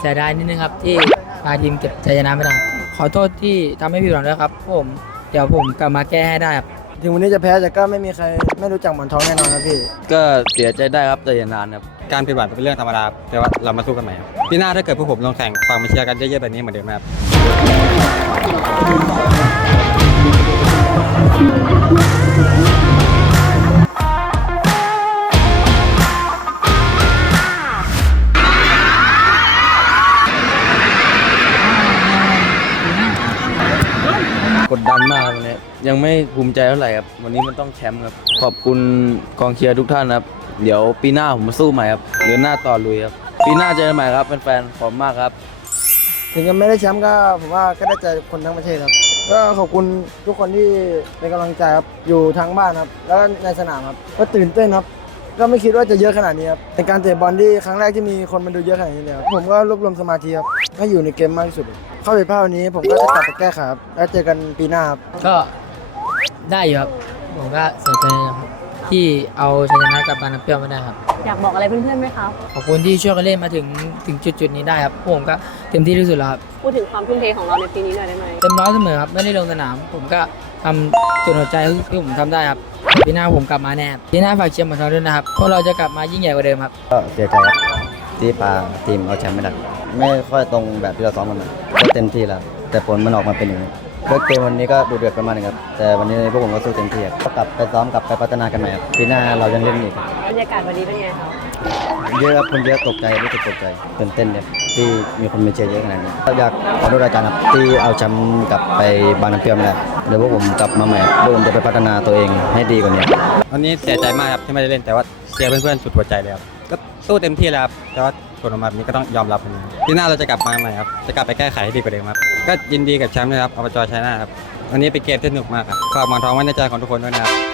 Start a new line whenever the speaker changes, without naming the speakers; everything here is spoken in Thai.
สียดายนิดนึงครับที่พาทีมเก็บชัยชนะไม่ได้ขอโทษที่ทำให้ผิดหวังด้วยครับผมเดี๋ยวผมกลับมาแก้ให้ได้ครับ
ถึงวันนี้จะแพ้แต่ก็ไม่มีใครไม่รู้จักหมอนทองแน่นอนครับพี่
ก็เสียใจได้ครับแต่อย่านานครับการผิดหวังเป็นเรื่องธรรมดาแต่ว่าเรามาสู้กันใหม่ครับปีหน้าถ้าเกิดพวกผมลงแข่งฝากมาเชียร์กันเยอะๆแบบนี้เหมือนเดิมครับกดดันมากวันนี้ยังไม่ภูมิใจเท่าไหร่ครับวันนี้มันต้องแชมป์ครับขอบคุณกองเชียร์ทุกท่านครับเดี๋ยวปีหน้าผมมาสู้ใหม่ครับเดือนหน้าต่อลุยครับปีหน้าเจอกันใหม่ครับแฟนๆขอบคุณมากครับ
ถึงจะไม่ได้แชมป์ก็ผมว่าก็ได้ใจคนทั้งประเทศครับก็ขอบคุณทุกคนที่เป็นกำลังใจครับอยู่ทางบ้านครับแล้วก็ในสนามครับก็ตื่นเต้นครับก็ไม่คิดว่าจะเยอะขนาดนี้ครับเป็นการเตะบอลที่ครั้งแรกที่มีคนมาดูเยอะขนาดนี้เลยครับผมก็รวบรวมสมาธิครับให้อยู่ในเกมมากที่สุดเข้าผิดพลาดวันนี้ผมก็จะกลับไปแก้ไขครับแล้วเจอกันปีหน้าครับ
ก็ได้อยู่ครับผมก็เสียใจนะครับที่เอาชัยชนะกับบางน้ำเปรี้ยวไม่ได้ครับ
อยากบอกอะไรเพื่อนๆไหมครับ
ขอบคุณที่ช่วยกันเล่นมาถึงจุดนี้ได้ครับผมก็เต็มที่ที่สุดแล้วครับ
พูดถึงความทุ่มเทของเราในปีนี้หน่อยได้ไหม
เต็มร้อยเสมอครับไม่ได้ลงสนามผมก็ทำสุดหัวใจที่ผมทำได้ครับปีหน้าผมกลับมาแน่ปีหน้าฝากเชียร์หมอนทองด้วยนะครับพวกเราจะกลับมายิ่งใหญ่กว่าเดิมครับ
ก็เสียใจครับที่พาทีมเอาแชมป์ไม่ได้ไม่ค่อยตรงแบบที่เราซ้อมกันมาก็เต็มที่แล้วแต่ผลมันออกมาเป็นอย่างนี้ก็เกมวันนี้ก็ดูเดือดประมาณนึงครับแต่วันนี้พวกผมก็สู้เต็มที่ครับก็กลับไปซ้อมกลับไปพัฒนากันใหม่ครับปีหน้าเรายังเล่นอีก
บรรยากาศวันนี้เป็นไงครับ
เยอะครับคนเยอะตกใจรู้สึกตกใจตื่นเต้นเนี่ยที่มีคนมาเชียร์เยอะขนาดนี้อยากขอโทษอาจารย์ครับที่เอาแชมป์กลับไปบางน้ำเปรี้ยวไม่ได้เดี๋ยวพวกผมกลับมาใหม่พวกผมจะไปพัฒนาตัวเองให้ดีกว่านี้วันนี้เสียใจมากครับที่ไม่ได้เล่นแต่ว่าเชียร์เพื่อนๆสุดหัวใจเลยครับก็สู้เต็มที่แล้วครับแต่ว่าผลออกมาแบบนี้ก็ต้องยอมรับมันปีหน้าเราจะกลับมาใหม่ครับจะกลับไปแก้ไขให้ดีกว่าเดิมครับก็ยินดีกับแชมป์นะครับอบจชัยนาทครับวันนี้เป็นเกมที่สนุกมากครับฝากหมอนทองไว้ในใจของทุกคนด้วยนะครับ